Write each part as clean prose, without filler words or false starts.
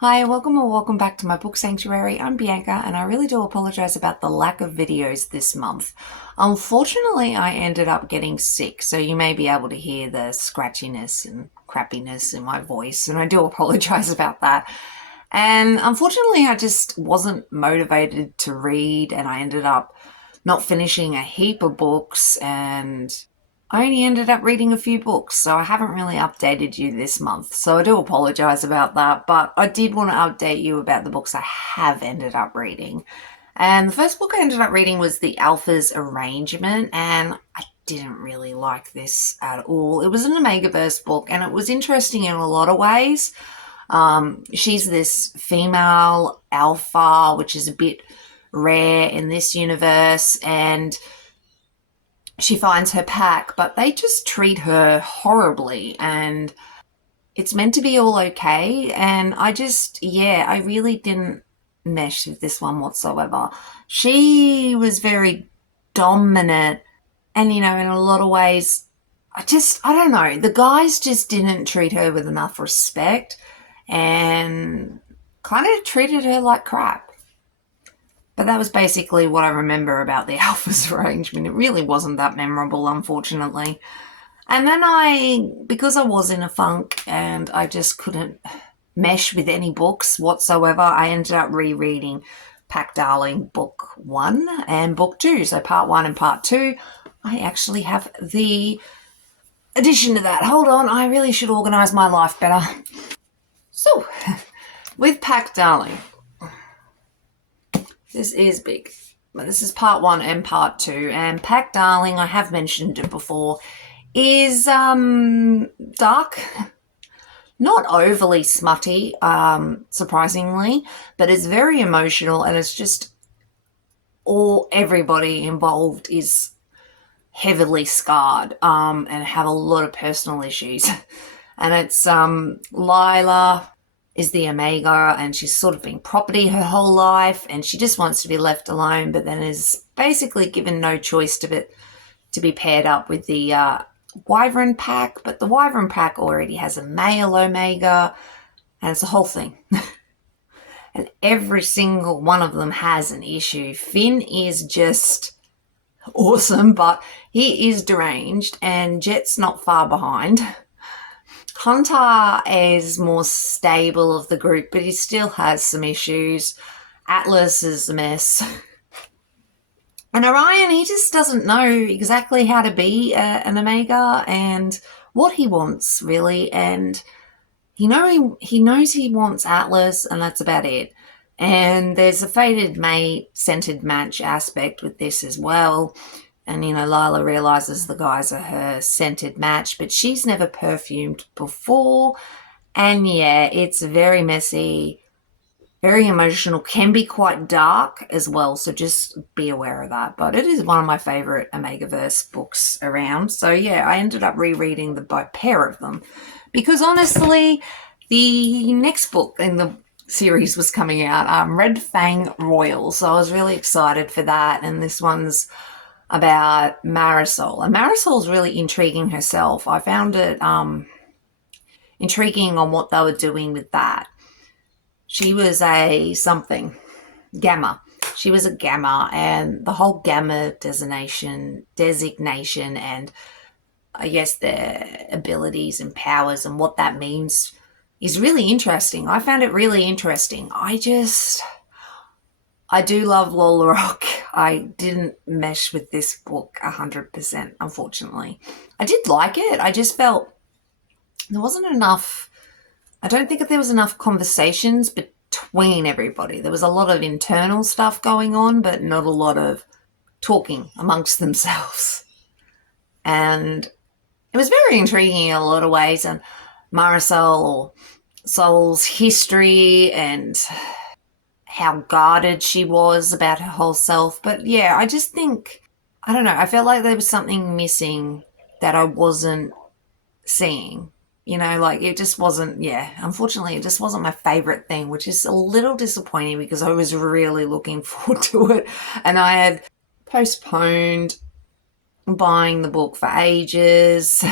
Hi, welcome or welcome back to my book sanctuary. I'm Bianca and I really do apologize about the lack of videos this month. Unfortunately, I ended up getting sick, so you may be able to hear the scratchiness and crappiness in my voice, and I do apologize about that. And unfortunately, I just wasn't motivated to read, and I ended up not finishing a heap of books, and I only ended up reading a few books, so I haven't really updated you this month. So I do apologize about that, but I did want to update you about the books I have ended up reading. And the first book I ended up reading was The Alpha's Arrangement, and I didn't really like this at all. It was an Omegaverse book, and it was interesting in a lot of ways. She's this female alpha, which is a bit rare in this universe, and she finds her pack, but they just treat her horribly, and it's meant to be all okay. And I really didn't mesh with this one whatsoever. She was very dominant, and in a lot of ways, I don't know, the guys just didn't treat her with enough respect and kind of treated her like crap. But that was basically what I remember about the Alpha's arrangement. It really wasn't that memorable, unfortunately. And then because I was in a funk and I just couldn't mesh with any books whatsoever, I ended up rereading Pack Darling Book 1 and Book 2. So Part 1 and Part 2. I actually have the addition to that. Hold on, I really should organise my life better. So, with Pack Darling, this is big. This is Part 1 and Part 2. And Pack Darling, I have mentioned it before, is dark, not overly smutty, surprisingly, but it's very emotional, and it's just everybody involved is heavily scarred and have a lot of personal issues. And it's Lila is the Omega, and she's sort of been property her whole life, and she just wants to be left alone, but then is basically given no choice to be paired up with the Wyvern pack, but the Wyvern pack already has a male Omega, and it's a whole thing. And every single one of them has an issue. Finn is just awesome, but he is deranged, and Jet's not far behind. Hunter is more stable of the group, but he still has some issues. Atlas is a mess. And Orion, he just doesn't know exactly how to be an Omega and what he wants, really. And he knows he wants Atlas, and that's about it. And there's a fated mate, scented match aspect with this as well. And, Lila realizes the guys are her scented match, but she's never perfumed before. And yeah, it's very messy, very emotional, can be quite dark as well. So just be aware of that. But it is one of my favorite Omegaverse books around. So yeah, I ended up rereading the pair of them because honestly, the next book in the series was coming out, Red Fang Royal. So I was really excited for that. And this one's about Marisol. And Marisol's really intriguing herself. I found it intriguing on what they were doing with that. She was a something, Gamma. She was a Gamma, and the whole Gamma designation, and I guess their abilities and powers and what that means is really interesting. I found it really interesting. I do love Lola Rock. I didn't mesh with this book 100%, unfortunately. I did like it. I just felt there wasn't enough. I don't think that there was enough conversations between everybody. There was a lot of internal stuff going on, but not a lot of talking amongst themselves. And it was very intriguing in a lot of ways. And Marisol, or Sol's history and how guarded she was about her whole self. But yeah, I just think, I don't know, I felt like there was something missing that I wasn't seeing. Like it just wasn't, yeah, unfortunately, it just wasn't my favorite thing, which is a little disappointing because I was really looking forward to it. And I had postponed buying the book for ages.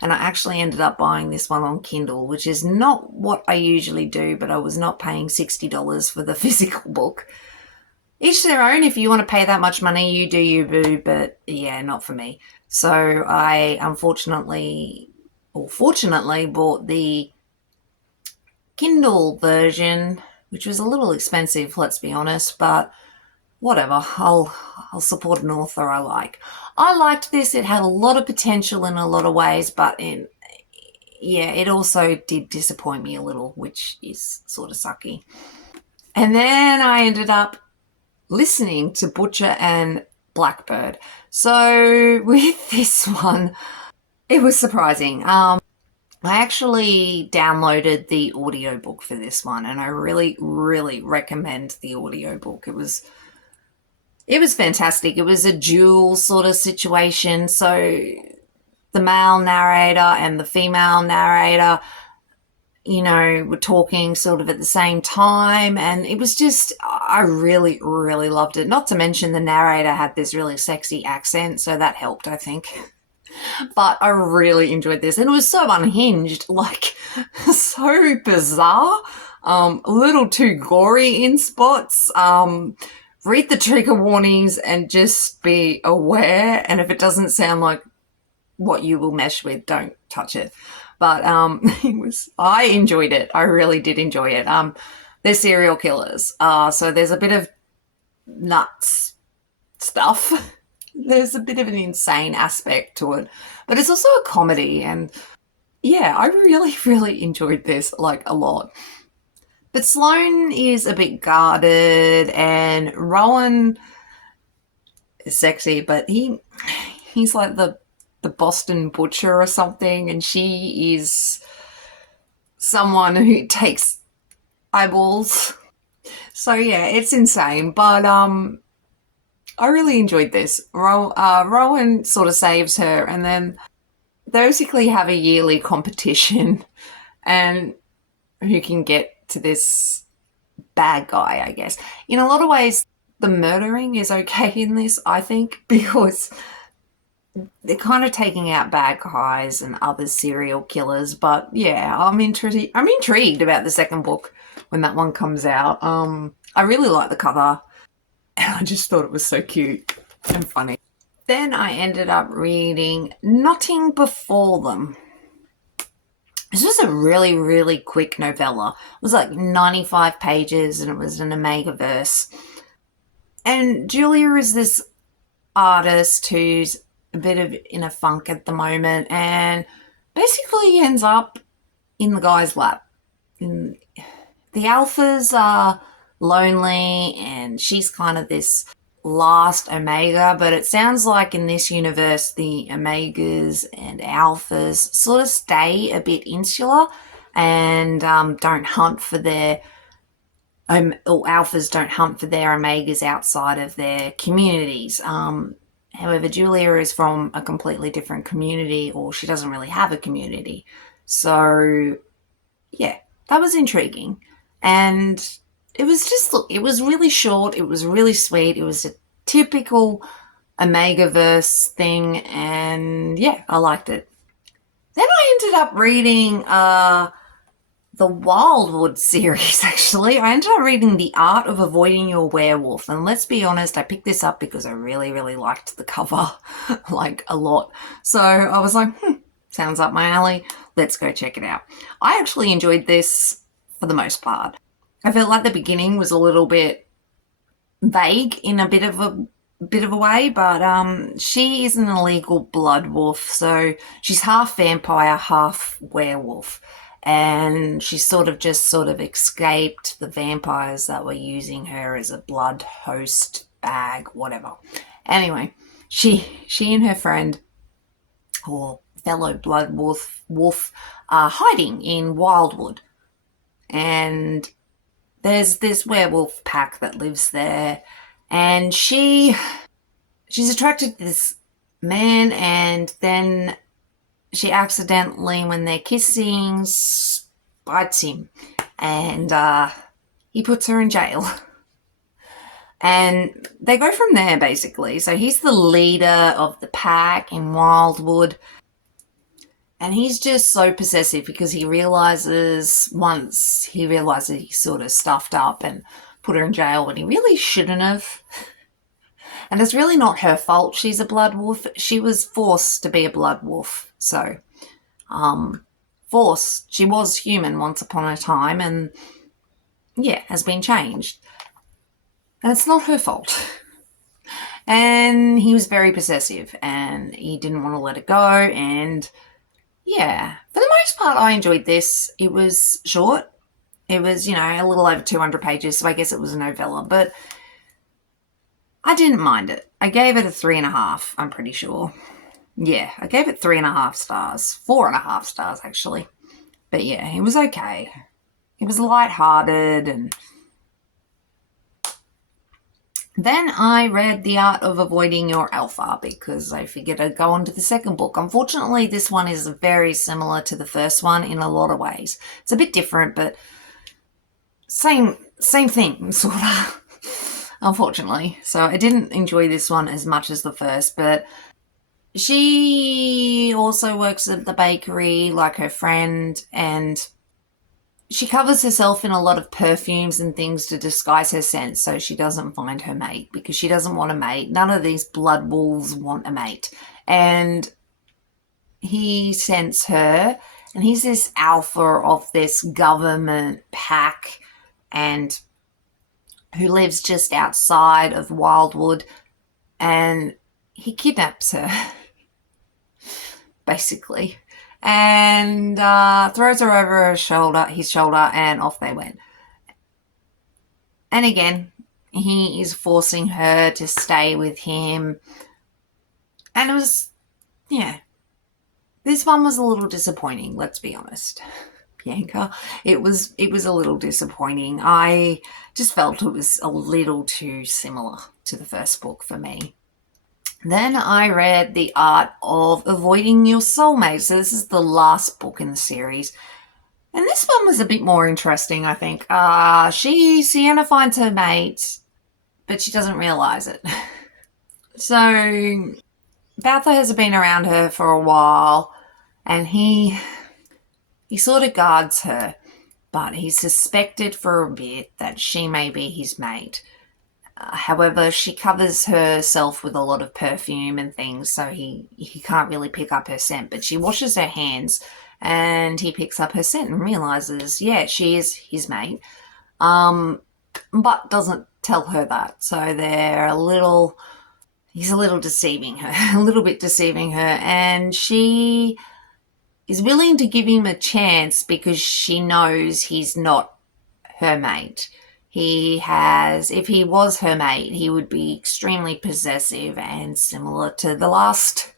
And I actually ended up buying this one on Kindle, which is not what I usually do, but I was not paying $60 for the physical book. Each their own. If you want to pay that much money, you do you, boo, but yeah, not for me. So I unfortunately, or fortunately, bought the Kindle version, which was a little expensive, let's be honest, but whatever. I'll support an author I like. I liked this. It had a lot of potential in a lot of ways, but it also did disappoint me a little, which is sort of sucky. And then I ended up listening to Butcher and Blackbird. So with this one, it was surprising. I actually downloaded the audiobook for this one, and I really, really recommend the audiobook. It was fantastic. It was a dual sort of situation. So the male narrator and the female narrator, were talking sort of at the same time. And it was just, I really, really loved it. Not to mention the narrator had this really sexy accent, so that helped, I think. But I really enjoyed this. And it was so unhinged, like so bizarre, a little too gory in spots. Read the trigger warnings and just be aware. And if it doesn't sound like what you will mesh with, don't touch it. But I enjoyed it. I really did enjoy it. They're serial killers. So there's a bit of nuts stuff. There's a bit of an insane aspect to it. But it's also a comedy. And yeah, I really, really enjoyed this, like, a lot. But Sloane is a bit guarded, and Rowan is sexy, but he's like the Boston Butcher or something, and she is someone who takes eyeballs. So yeah, it's insane. But I really enjoyed this. Rowan sort of saves her, and then they basically have a yearly competition, and who can get to this bad guy, I guess. In a lot of ways, the murdering is okay in this, I think, because they're kind of taking out bad guys and other serial killers. But yeah, I'm intrigued about the second book when that one comes out. I really like the cover, and I just thought it was so cute and funny. Then I ended up reading Notting Before Them. This was a really, really quick novella. It was like 95 pages, and it was an Omega verse. And Julia is this artist who's a bit of in a funk at the moment, and basically ends up in the guy's lap. And the alphas are lonely, and she's kind of this last Omega, but it sounds like in this universe the Omegas and alphas sort of stay a bit insular and don't hunt for their or alphas don't hunt for their Omegas outside of their communities. However, Julia is from a completely different community, or she doesn't really have a community. So yeah, that was intriguing. And it was just, look, it was really short. It was really sweet. It was a typical Omegaverse thing. And yeah, I liked it. Then I ended up reading the Wildwood series, actually. I ended up reading The Art of Avoiding Your Werewolf. And let's be honest, I picked this up because I really, really liked the cover, like, a lot. So I was like, sounds up my alley. Let's go check it out. I actually enjoyed this for the most part. I felt like the beginning was a little bit vague in a bit of a way, but she is an illegal blood wolf, so she's half vampire, half werewolf, and she sort of escaped the vampires that were using her as a blood host bag, whatever. Anyway, she and her friend, or fellow blood wolf are hiding in Wildwood, and there's this werewolf pack that lives there, and she's attracted to this man, and then she accidentally, when they're kissing, bites him, and he puts her in jail. And they go from there, basically. So he's the leader of the pack in Wildwood. And he's just so possessive because once he realizes he sort of stuffed up and put her in jail when he really shouldn't have. And it's really not her fault she's a blood wolf. She was forced to be a blood wolf. So, forced. She was human once upon a time and, yeah, has been changed. And it's not her fault. And he was very possessive and he didn't want to let it go. And, yeah, for the most part, I enjoyed this. It was short. It was, a little over 200 pages, so I guess it was a novella. But I didn't mind it. I gave it a 3.5, I'm pretty sure. Yeah, I gave it 3.5 stars. 4.5 stars, actually. But yeah, it was okay. It was light-hearted. And then I read The Art of Avoiding Your Alpha because I figured I'd go on to the second book. Unfortunately, this one is very similar to the first one in a lot of ways. It's a bit different, but same thing, sort of. Unfortunately. So I didn't enjoy this one as much as the first, but she also works at the bakery like her friend, and she covers herself in a lot of perfumes and things to disguise her scent so she doesn't find her mate, because she doesn't want a mate. None of these blood wolves want a mate. And he scents her, and he's this alpha of this government pack and who lives just outside of Wildwood, and he kidnaps her, basically, and throws her over his shoulder, and off they went. And again, he is forcing her to stay with him, and it was, yeah, this one was a little disappointing, let's be honest. Bianca, it was a little disappointing. I just felt it was a little too similar to the first book for me. Then I read The Art of Avoiding Your Soulmate. So this is the last book in the series. And this one was a bit more interesting, I think. Sienna finds her mate, but she doesn't realise it. So Balthor has been around her for a while, and he sort of guards her, but he suspected for a bit that she may be his mate. However, she covers herself with a lot of perfume and things, so he can't really pick up her scent. But she washes her hands, and he picks up her scent and realizes, yeah, she is his mate, but doesn't tell her that. So he's a little deceiving her, a little bit deceiving her, and she is willing to give him a chance because she knows he's not her mate. If he was her mate, he would be extremely possessive and similar to the last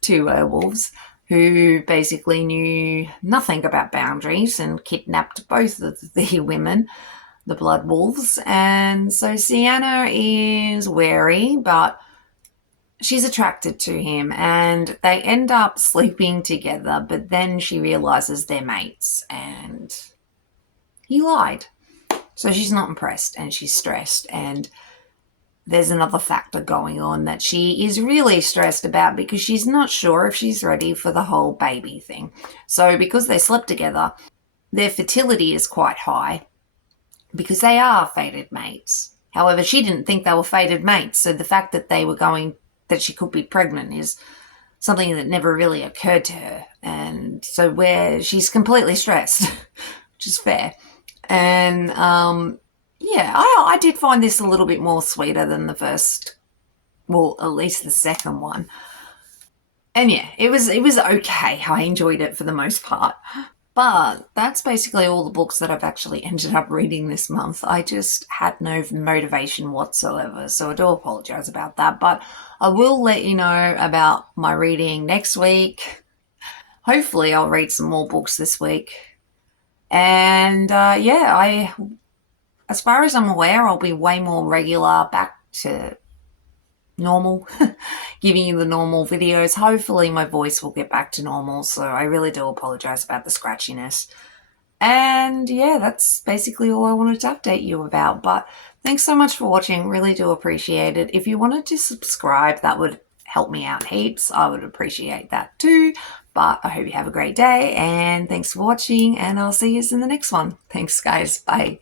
two werewolves, who basically knew nothing about boundaries and kidnapped both of the women, the blood wolves. And so Sienna is wary, but she's attracted to him, and they end up sleeping together, but then she realizes they're mates, and he lied. So she's not impressed, and she's stressed, and there's another factor going on that she is really stressed about because she's not sure if she's ready for the whole baby thing. So because they slept together, their fertility is quite high because they are fated mates. However, she didn't think they were fated mates, so the fact that she could be pregnant is something that never really occurred to her. And so she's completely stressed, which is fair. And, I did find this a little bit more sweeter than the first, well, at least the second one. And yeah, it was okay. I enjoyed it for the most part. But that's basically all the books that I've actually ended up reading this month. I just had no motivation whatsoever, so I do apologise about that. But I will let you know about my reading next week. Hopefully I'll read some more books this week. And as far as I'm aware, I'll be way more regular, back to normal, giving you the normal videos. Hopefully my voice will get back to normal, so I really do apologise about the scratchiness. And yeah, that's basically all I wanted to update you about. But thanks so much for watching, really do appreciate it. If you wanted to subscribe, that would help me out heaps. I would appreciate that too. But I hope you have a great day, and thanks for watching, and I'll see you in the next one. Thanks, guys. Bye.